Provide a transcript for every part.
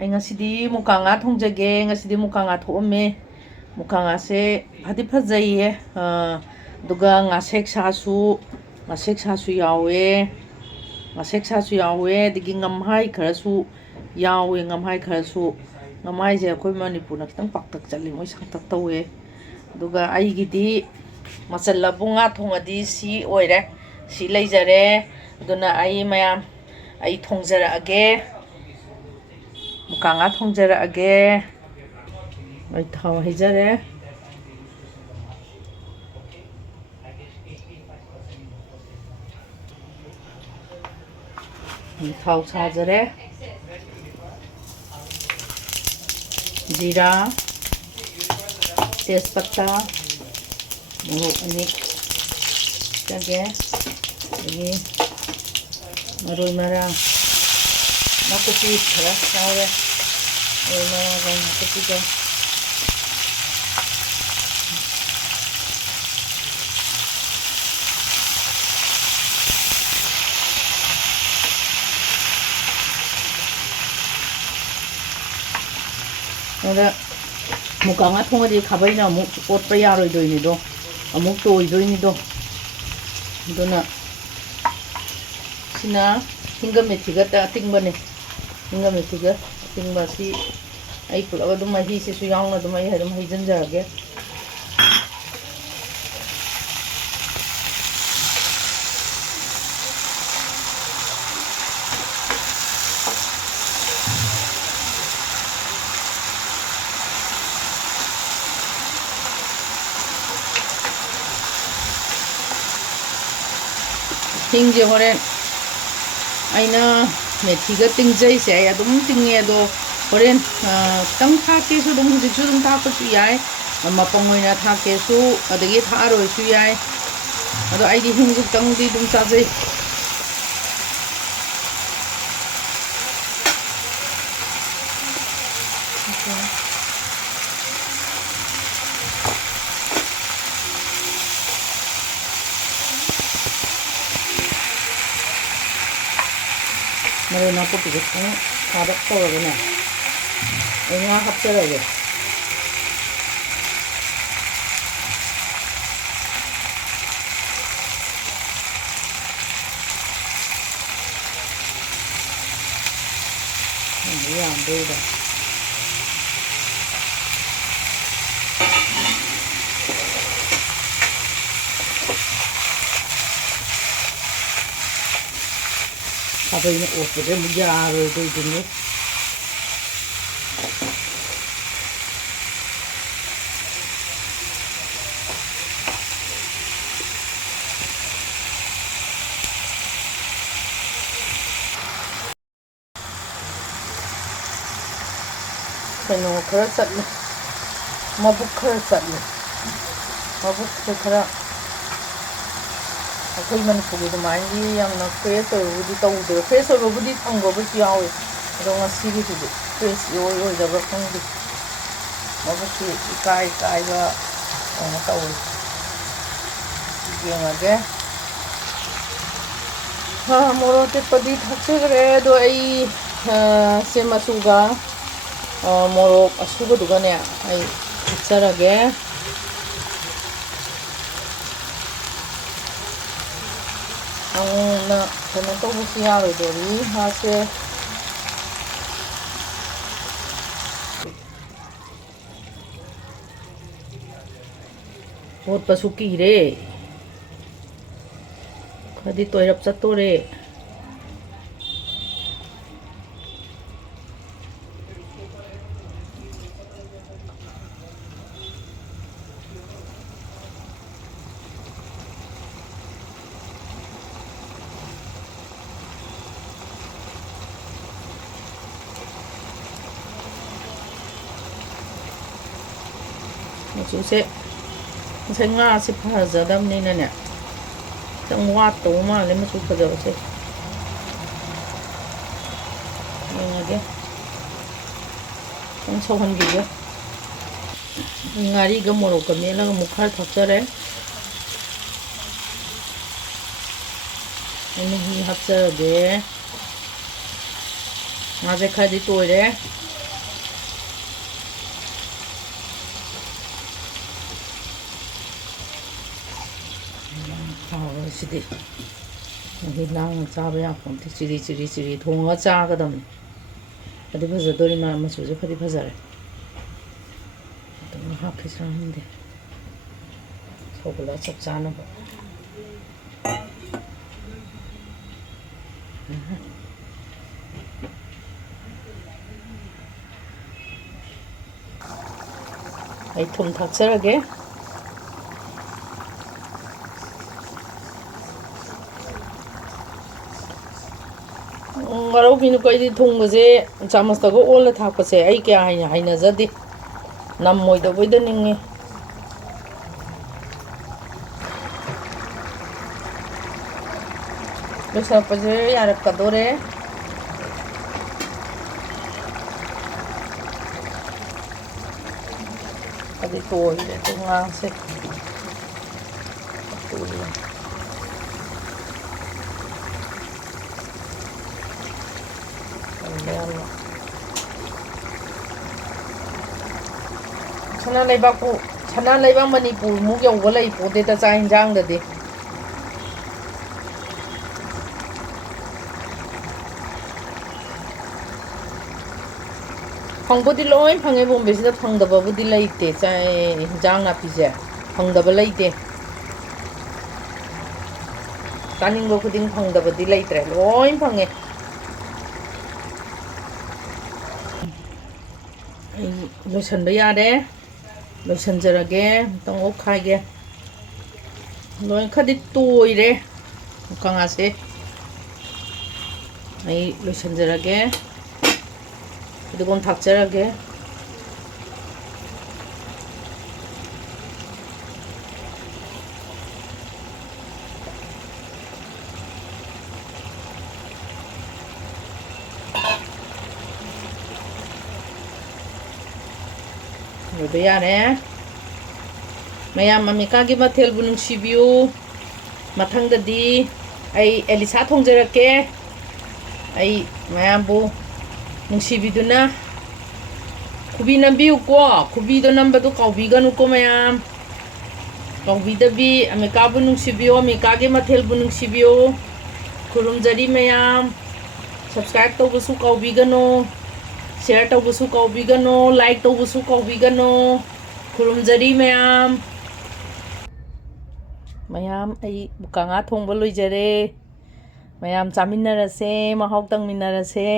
ꯑꯩ ꯉꯁꯤꯗꯤ ꯃꯨꯀꯥ ꯉꯥ ꯊꯣꯡꯖꯒꯦ. ꯉꯁꯤꯗꯤ ꯃꯨꯀꯥ ꯉꯥ ꯊꯣꯛꯑꯝꯃꯦ. ꯃꯨꯀꯥ ꯉꯥꯁꯦ ꯐꯗꯤ ꯐꯖꯩꯌꯦ. ꯑꯗꯨꯒ ꯉꯥꯁꯦꯛ ꯁꯥꯁꯨ ꯌꯥꯎꯋꯦ. ꯉꯥꯁꯦꯛ ꯁꯥꯁꯨ ꯌꯥꯎꯋꯦ. ꯑꯗꯒꯤ ꯉꯝꯍꯥꯏ ꯈꯔꯁꯨ ꯌꯥꯎꯋꯦ. ꯉꯝꯍꯥꯏꯁꯦ ꯑꯩꯈꯣꯏ ꯃꯅꯤꯄꯨꯔꯅ ꯈꯤꯇꯪ ꯄꯥꯛꯇꯛ ꯆꯠꯂꯤ. ꯃꯣꯏ ꯁꯥꯡꯇꯛ ꯇꯧꯋꯦ. ꯑꯗꯨꯒ ꯑꯩꯒꯤꯗꯤ ꯃꯆꯜꯂꯕꯨ ꯉꯥ ꯊꯣꯡꯉꯗꯤ ꯁꯤ ꯑꯣꯏꯔꯦ. ꯁꯤ ꯂꯩꯖꯔꯦ. ꯑꯗꯨꯅ ꯑꯩ ꯊꯣꯡꯖꯔꯛꯑꯒꯦ. ꯃꯨꯀꯥ ꯉꯥ ꯊꯣꯡꯖꯔꯛꯑꯒꯦ. ꯑꯩ ꯊꯥꯎ ꯍꯩꯖꯔꯦ. ꯊꯥꯎ ꯁꯥꯖꯔꯦ. ꯖꯤꯔꯥ, ꯇꯦꯖꯄꯇꯥ, ꯃꯣꯔꯣꯛ ꯑꯅꯤ ꯍꯥꯞꯆꯒꯦ. ꯑꯗꯒꯤ ꯃꯔꯣꯏ ꯃꯔꯥꯡ ꯅꯥꯀꯨꯞꯄꯤ ꯈꯔ ꯌꯥꯎꯔꯦ. ꯃꯔꯣꯏ ꯃꯔꯥꯡ ꯅꯥꯀꯨꯞꯄꯤꯒ ꯑꯗ ꯃꯨꯀꯥ ꯉꯥ ꯊꯣꯡꯉꯗꯤ ꯈꯥꯕꯩꯅ ꯑꯃꯨꯛ ꯑꯣꯠꯄ ꯌꯥꯔꯣꯏꯗꯣꯏꯅꯤꯗꯣ. ꯑꯃꯨꯛ ꯇꯣꯏꯗꯣꯏꯅꯤꯗꯣ. ꯑꯗꯨꯅ ꯁꯤꯅ ꯍꯤꯡꯒ ꯃꯦꯊꯤꯒ ꯑꯇꯤꯡꯕꯅꯦ. ꯍꯤꯡꯒ ꯃꯦꯊꯤꯒ ꯑꯇꯤꯡꯕ ꯑꯁꯤ ꯑꯩ ꯄꯨꯂꯞ ꯑꯗꯨꯝ ꯃꯍꯤꯁꯤꯁꯨ ꯌꯥꯎꯅ ꯑꯗꯨꯝ ꯑꯩ ꯑꯗꯨꯝ ꯍꯩꯖꯤꯟꯖꯔꯒꯦ. ꯍꯤꯡꯁꯦ ꯍꯣꯔꯦꯟ ꯑꯩꯅ ꯃꯦꯊꯤꯒ ꯇꯤꯡꯖꯩꯁꯦ ꯑꯩ ꯑꯗꯨꯝ ꯇꯤꯡꯉꯦ. ꯑꯗꯣ ꯍꯣꯔꯦꯟ ꯈꯤꯇꯪ ꯊꯥꯛꯀꯦꯁꯨ ꯑꯗꯨꯝ ꯍꯧꯖꯤꯛꯁꯨ ꯑꯗꯨꯝ ꯊꯥꯛꯄꯁꯨ ꯌꯥꯏ. ꯃꯄꯪ ꯑꯣꯏꯅ ꯊꯥꯛꯀꯦꯁꯨ ꯑꯗꯒꯤ ꯊꯥꯛꯑꯔꯣꯏꯁꯨ ꯌꯥꯏ. ꯑꯗꯣ ꯑꯩꯗꯤ ꯍꯤꯡꯁꯨ ꯈꯤꯇꯪꯗꯤ ꯑꯗꯨꯝ ꯆꯥꯖꯩ. ꯃꯔꯣꯏ ꯅꯥꯀꯨꯞꯄꯤꯁꯦ ꯈꯤꯇꯪ ꯊꯥꯔꯞ ꯇꯧꯔꯒꯅꯦ ꯑꯩ ꯉꯥ ꯍꯥꯞꯆꯔꯒꯦ. ꯌꯥꯝꯗꯣꯏꯗ ꯈꯥꯕꯩꯅ ꯑꯣꯠꯄꯁꯦ ꯑꯃꯨꯛ ꯌꯥꯔꯣꯏꯗꯣꯏꯗꯨꯅꯤ. ꯀꯩꯅꯣ ꯈꯔ ꯆꯠꯂꯤ. ꯃꯕꯨꯛ ꯈꯔ ꯆꯠꯂꯤ. ꯃꯕꯨꯛꯁꯦ ꯈꯔ ꯑꯩꯈꯣই ꯃꯅꯤꯄꯨꯔꯒꯤ ꯑꯗꯨꯃꯥꯏꯅꯗꯤ ꯌꯥꯝꯅ ꯐ꯭ꯔꯦꯁ ꯑꯣꯏꯕꯕꯨꯗꯤ ꯇꯧꯗꯦ. ꯐ꯭ꯔꯦꯁ ꯑꯣꯏꯕꯕꯨꯗꯤ ꯐꯪꯕꯕꯨꯁꯨ ꯌꯥꯎꯋꯤ. ꯑꯗꯣ ꯉꯁꯤꯒꯤꯁꯤꯗꯤ ꯐ꯭ꯔꯦꯁ ꯑꯣꯏꯗꯕ꯭ꯔꯥ ꯈꯪꯗꯦ. ꯃꯕꯨꯛꯁꯤ ꯏꯀꯥꯏꯕ ꯀꯩꯅꯣ ꯇꯧꯋꯤ. ꯌꯦꯡꯉꯒꯦ. ꯃꯣꯔꯣꯛ ꯑꯇꯦꯛꯄꯗꯤ ꯊꯥꯛꯆꯈ꯭ꯔꯦ. ꯑꯗꯣ ꯑꯩ ꯁꯦ ꯃꯆꯨꯒ ꯃꯣꯔꯣꯛ ꯑꯁꯨꯕꯗꯨꯒꯅꯦ ꯑꯩ ꯊꯥꯛꯆꯔꯒꯦ. ꯅꯪꯅ ꯀꯩꯅꯣ ꯇꯧꯕꯁꯨ ꯌꯥꯔꯣꯏꯗꯣꯔꯤ. ꯃꯥꯁꯦ ꯑꯣꯠꯄꯁꯨ ꯀꯤꯔꯦ. ꯈꯔꯗꯤ ꯇꯣꯏꯔꯞ ꯆꯠꯇꯣꯔꯦ. ꯃꯆꯨꯁꯦ ꯉꯁꯥꯏ ꯉꯥꯁꯦ ꯐꯖꯗꯕꯅꯤꯅꯅꯦ ꯈꯤꯇꯪ ꯋꯥꯠꯇꯧ ꯃꯥꯜꯂꯦ ꯃꯆꯨ ꯐꯖꯕꯁꯦ. ꯌꯦꯡꯉꯒꯦ. ꯈꯤꯇꯪ ꯁꯧꯍꯟꯈꯤꯒꯦ. ꯉꯥꯔꯤꯒ ꯃꯣꯔꯣꯛꯀ ꯃꯦꯠꯂꯒ ꯑꯃꯨꯛ ꯈꯔ ꯊꯥꯛꯆꯔꯦ. ꯃꯍꯤ ꯍꯥꯞꯆꯔꯒꯦ. ꯉꯥꯁꯦ ꯈꯔꯗꯤ ꯇꯣꯏꯔꯦ. ꯁꯤꯗꯤ ꯃꯍꯤ ꯂꯥꯡꯅ ꯆꯥꯕ ꯌꯥꯄꯣꯟꯇꯦ ꯆꯤꯔꯤ ꯆꯤꯔꯤ ꯆꯤꯔꯤ ꯊꯣꯡꯉꯒ ꯆꯥꯒꯗꯕꯅꯤ ꯐꯗꯤ ꯐꯖꯗꯣꯔꯤ ꯃꯆꯨꯁꯦ ꯐꯗꯤ ꯐꯖꯔꯦ ꯑꯗꯨꯝ ꯍꯥꯞꯈꯤꯁꯤꯔꯥ ꯈꯪꯗꯦ ꯁꯧꯒꯠꯂ ꯆꯞ ꯆꯥꯅꯕ ꯑꯩ ꯊꯨꯝ ꯊꯥꯛꯆꯔꯒꯦ ꯉꯥꯔꯧꯕꯤꯅꯨꯀꯣ ꯑꯩꯗꯤ ꯊꯣꯡꯕꯁꯦ ꯆꯥꯃꯁꯇꯒ ꯑꯣꯜꯂ ꯊꯥꯛꯄꯁꯦ ꯑꯩ ꯀꯌꯥ ꯍꯩꯅꯖꯗꯦ ꯅꯝꯃꯣꯏꯗꯕꯣꯏꯗ ꯅꯤꯡꯉꯤ ꯂꯣꯏꯁꯤꯜꯂꯛꯄꯁꯦ ꯌꯥꯔꯛꯀꯗꯣꯔꯦ ꯑꯗꯨ ꯇꯣꯏꯔꯦ ꯑꯗꯨ ꯉꯥꯁꯦ ꯁꯅꯥ ꯂꯩꯕꯥꯛ ꯃꯅꯤꯄꯨꯔꯃꯨꯛ ꯌꯧꯕ ꯂꯩ ꯄꯣꯠꯇꯦꯗ ꯆꯥꯛ ꯌꯦꯟꯁꯥꯡꯗꯗꯤ ꯐꯪꯕꯨꯗꯤ ꯂꯣꯏ ꯐꯪꯉꯦ ꯕꯣꯝꯕꯦꯁꯤꯗ ꯐꯪꯗꯕꯕꯨꯗꯤ ꯂꯩꯇꯦ ꯍꯤꯟꯖꯥꯡ ꯅꯥꯄꯤꯁꯦ ꯐꯪꯗꯕ ꯂꯩꯇꯦ ꯆꯥꯅꯤꯡꯕ ꯈꯨꯗꯤꯡ ꯐꯪꯗꯕꯗꯤ ꯂꯩꯇ꯭ꯔꯦ ꯂꯣꯏ ꯐꯪꯉꯦ ꯑꯩ ꯂꯣꯏꯁꯟꯕ ꯌꯥꯔꯦ ꯂꯣꯏꯁꯟꯖꯔꯒꯦ ꯑꯃꯨꯛꯇꯪ ꯑꯣꯠꯈꯥꯏꯒꯦ ꯂꯣꯏ ꯈꯔꯗꯤ ꯇꯣꯏꯔꯦ ꯃꯨꯀꯥ ꯉꯥꯁꯦ ꯑꯩ ꯂꯣꯏꯁꯟꯖꯔꯒꯦ ꯐꯗꯤꯒꯣꯝ ꯊꯥꯛꯆꯔꯒꯦ ꯂꯣꯏꯕ ꯌꯥꯔꯦ ꯃꯌꯥꯝ ꯑꯃꯤꯀꯥꯒꯤ ꯃꯊꯦꯜꯕꯨ ꯅꯨꯡꯁꯤꯕꯤꯌꯨ ꯃꯊꯪꯗꯗꯤ ꯑꯩ ꯑꯦꯂꯤꯁꯥ ꯊꯣꯡꯖꯔꯛꯀꯦ ꯑꯩ ꯃꯌꯥꯝꯕꯨ ꯅꯨꯡꯁꯤꯕꯤꯗꯨꯅ ꯈꯨꯕꯤ ꯅꯝꯕꯤꯌꯨꯀꯣ ꯈꯨꯕꯤꯗꯣ ꯅꯝꯕꯗꯣ ꯀꯥꯎꯕꯤꯒꯅꯨꯀꯣ ꯃꯌꯥꯝ ꯀꯥꯎꯕꯤꯗꯕꯤ ꯑꯃꯤꯀꯥꯕꯨ ꯅꯨꯡꯁꯤꯕꯤꯌꯨ ꯑꯃꯤꯀꯥꯒꯤ ꯃꯊꯦꯜꯕꯨ ꯈꯨꯔꯨꯝꯖꯔꯤ ꯈꯨꯔꯨꯝꯖꯔꯤ ꯃꯌꯥꯝ ꯁꯕꯁꯀ꯭राꯏꯕ ꯇꯧꯕꯁꯨ ꯀꯥꯎꯕꯤꯒꯅꯨ ꯁꯤꯌꯔ ꯇꯧꯕꯁꯨ ꯀꯥꯎꯕꯤꯒꯅꯨ ꯂꯥꯏꯛ ꯇꯧꯕꯁꯨ ꯀꯥꯎꯕꯤꯒꯅꯨ ꯈꯨꯔꯨꯝꯖꯔꯤ ꯃꯌꯥꯝ ꯑꯩ ꯃꯨꯀꯥ ꯉꯥ ꯊꯣꯡꯕ ꯂꯣꯏꯖꯔꯦ ꯃꯌꯥꯝ ꯆꯥꯃꯤꯟꯅꯔꯁꯦ ꯃꯍꯥꯎ ꯇꯪꯃꯤꯟꯅꯔꯁꯦ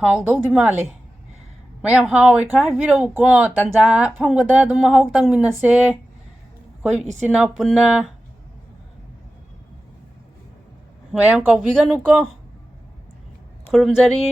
ꯍꯥꯎꯗꯧꯗꯤ ꯃꯥꯜꯂꯦ ꯃꯌꯥꯝ ꯍꯥꯎꯋꯦ ꯈꯔ ꯍꯥꯏꯕꯤꯔꯛꯎꯀꯣ ꯇꯟꯖꯥ ꯐꯪꯕꯗ ꯑꯗꯨꯝ ꯃꯍꯥꯎ ꯇꯪꯃꯤꯟꯅꯁꯦ ꯑꯩꯈꯣꯏ ꯏꯆꯤꯟ ꯏꯅꯥꯎ ꯄꯨꯟꯅ ꯃꯌꯥꯝ ꯀꯥꯎꯕꯤꯒꯅꯨꯀꯣ ꯈꯨꯔꯨꯝꯖꯔꯤ